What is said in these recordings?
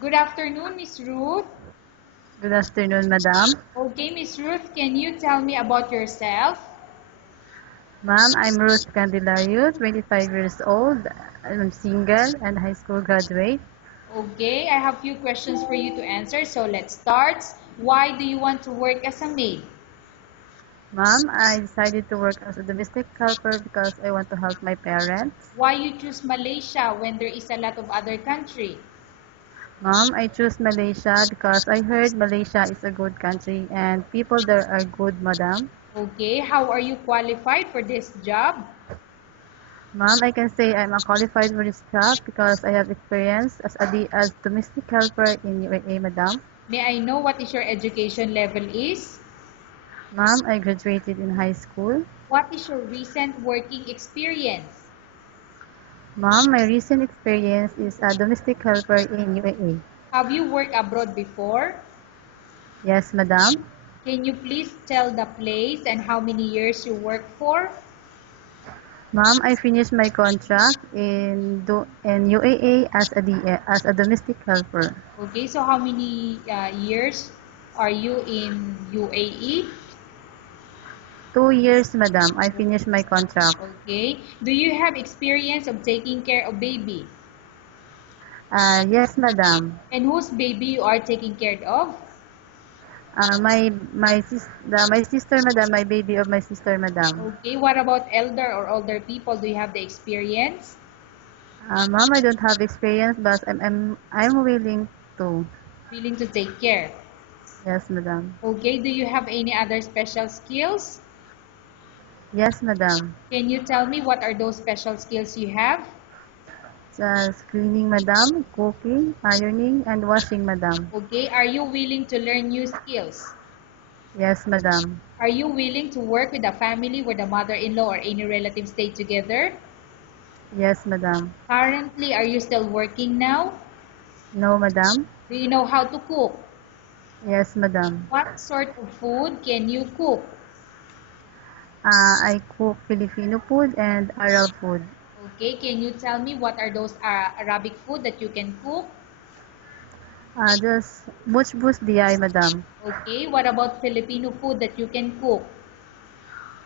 Good afternoon, Miss Ruth. Good afternoon, madam. Okay, Miss Ruth, can you tell me about yourself? Ma'am, I'm Ruth Candelario, 25 years old. I'm single and high school graduate. Okay, I have few questions for you to answer, so let's start. Why do you want to work as a maid? Ma'am, I decided to work as a domestic helper because I want to help my parents. Why you choose Malaysia when there is a lot of other country? Ma'am, I choose Malaysia because I heard Malaysia is a good country and people there are good, madam. Okay, how are you qualified for this job? Ma'am, I can say I'm a qualified for this job because I have experience as domestic helper in UAE, madam. May I know what is your education level is? Ma'am, I graduated in high school. What is your recent working experience? Ma'am, my recent experience is a domestic helper in UAE. Have you worked abroad before? Yes, madam. Can you please tell the place and how many years you work for? Ma'am, I finished my contract in UAE as a domestic helper. Okay, so how many years are you in UAE? 2 years, madam. I finished my contract. Okay. Do you have experience of taking care of baby? Yes, madam. And whose baby you are taking care of? My sister, madam, my baby of my sister, madam. Okay. What about elder or older people? Do you have the experience? Ma'am, I don't have experience, but I'm willing to. Willing to take care. Yes, madam. Okay. Do you have any other special skills? Yes, madam. Can you tell me what are those special skills you have? Just cleaning, madam, cooking, ironing, and washing, madam. Okay. Are you willing to learn new skills? Yes, madam. Are you willing to work with a family where the mother-in-law or any relatives stay together? Yes, madam. Currently, are you still working now? No, madam. Do you know how to cook? Yes, madam. What sort of food can you cook? I cook Filipino food and Arab food. Okay, can you tell me what are those Arabic food that you can cook? Just bush bush diay, madam. Okay, what about Filipino food that you can cook?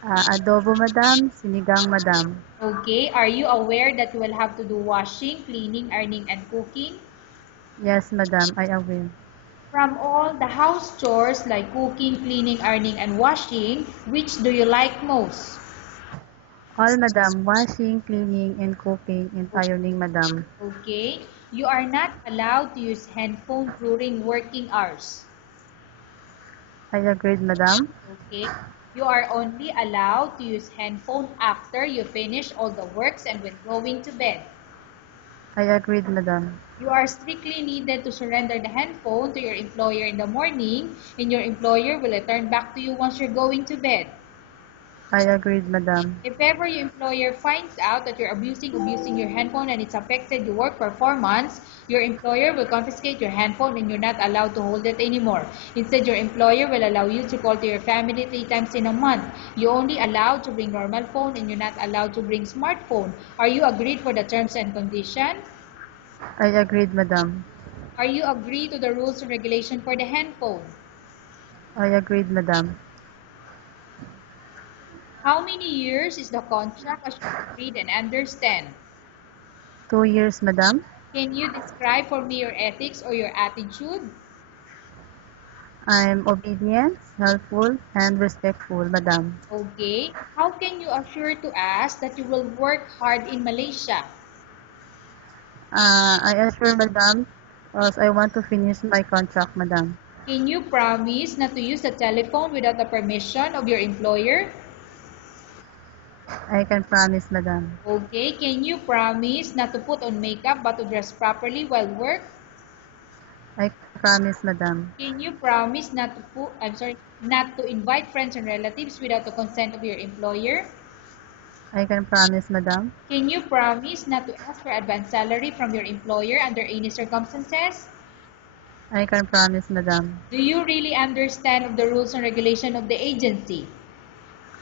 Adobo, madam. Sinigang, madam. Okay, are you aware that you will have to do washing, cleaning, ironing, and cooking? Yes, madam. I will. From all the house chores like cooking, cleaning, ironing, and washing, which do you like most? All, madam. Washing, cleaning, and cooking and ironing, madam. Okay, you are not allowed to use handphone during working hours. I agreed, madam. Okay, you are only allowed to use handphone after you finish all the works and when going to bed. I agreed, madam. You are strictly needed to surrender the handphone to your employer in the morning, and your employer will return back to you once you're going to bed. I agreed, madam. If ever your employer finds out that you're abusing your handphone and it's affected your work performance, your employer will confiscate your handphone and you're not allowed to hold it anymore. Instead, your employer will allow you to call to your family 3 times in a month. You're only allowed to bring normal phone and you're not allowed to bring smartphone. Are you agreed for the terms and conditions? I agreed, madam. Are you agreed to the rules and regulation for the handphone? I agreed, madam. How many years is the contract as you agreed and understand? 2 years, madam. Can you describe for me your ethics or your attitude? I'm obedient, helpful, and respectful, madam. Okay. How can you assure to us that you will work hard in Malaysia? I assure, madam, because I want to finish my contract, madam. Can you promise not to use the telephone without the permission of your employer? I can promise, madam. Okay. Can you promise not to put on makeup but to dress properly while work? I promise, madam. Can you promise not to not to invite friends and relatives without the consent of your employer? I can promise, madam. Can you promise not to ask for advance salary from your employer under any circumstances? I can promise, madam. Do you really understand of the rules and regulation of the agency?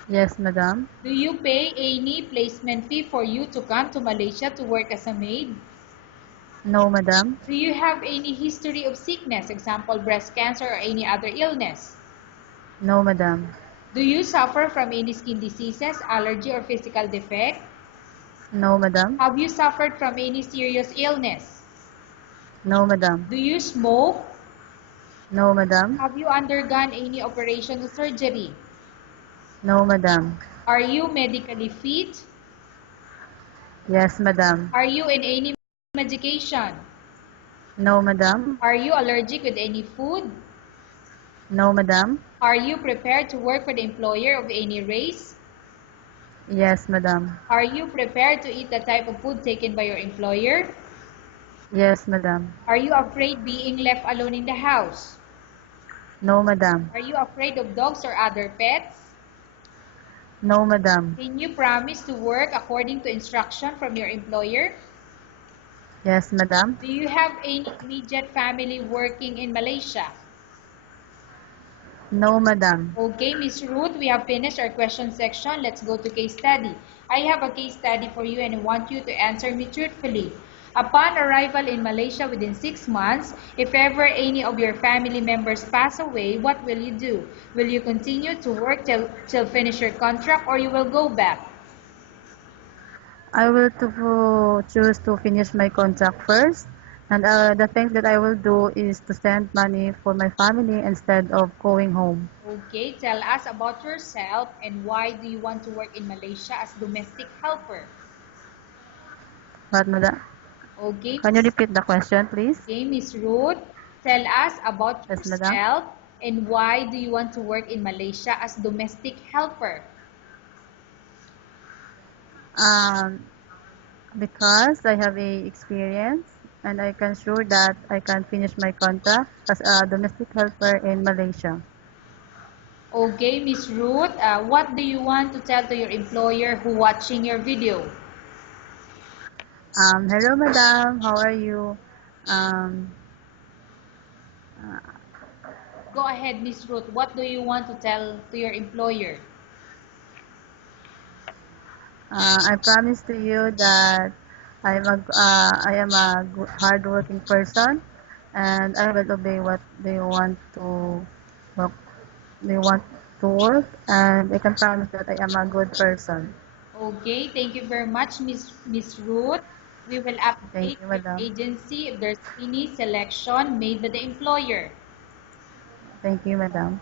Yes, madam. Do you pay any placement fee for you to come to Malaysia to work as a maid? No, madam. Do you have any history of sickness, example, breast cancer or any other illness? No, madam. Do you suffer from any skin diseases, allergy, or physical defect? No, madam. Have you suffered from any serious illness? No, madam. Do you smoke? No, madam. Have you undergone any operation or surgery? No, madam. Are you medically fit? Yes, madam. Are you in any medication? No, madam. Are you allergic with any food? No, madam. Are you prepared to work for the employer of any race? Yes, madam. Are you prepared to eat the type of food taken by your employer? Yes, madam. Are you afraid being left alone in the house? No, madam. Are you afraid of dogs or other pets? No, madam. Can you promise to work according to instruction from your employer? Yes, madam. Do you have any immediate family working in Malaysia? No, madam. Okay, Miss Ruth, we have finished our question section. Let's go to case study. I have a case study for you and I want you to answer me truthfully. Upon arrival in Malaysia within 6 months, if ever any of your family members pass away, what will you do? Will you continue to work till finish your contract or you will go back? I will to choose to finish my contract first. And the things that I will do is to send money for my family instead of going home. Okay, tell us about yourself and why do you want to work in Malaysia as domestic helper? But madam, Okay, can you repeat the question, please? okay, Miss Ruth, tell us about Yes, madam. yourself and why do you want to work in Malaysia as domestic helper? Um, because I have a experience and I can sure that I can finish my contract as a domestic helper in Malaysia. Okay, Miss Ruth, what do you want to tell to your employer who watching your video? Hello, madam. How are you? Um, Go ahead, Miss Ruth. What do you want to tell to your employer? I promise to you that I am a hardworking person, and I will obey what they want to work. They want to work, and I can promise that I am a good person. Okay, thank you very much, Miss Ruth. We will Thank update you, your madam. agency if there's any selection made by the employer. Thank you, madam.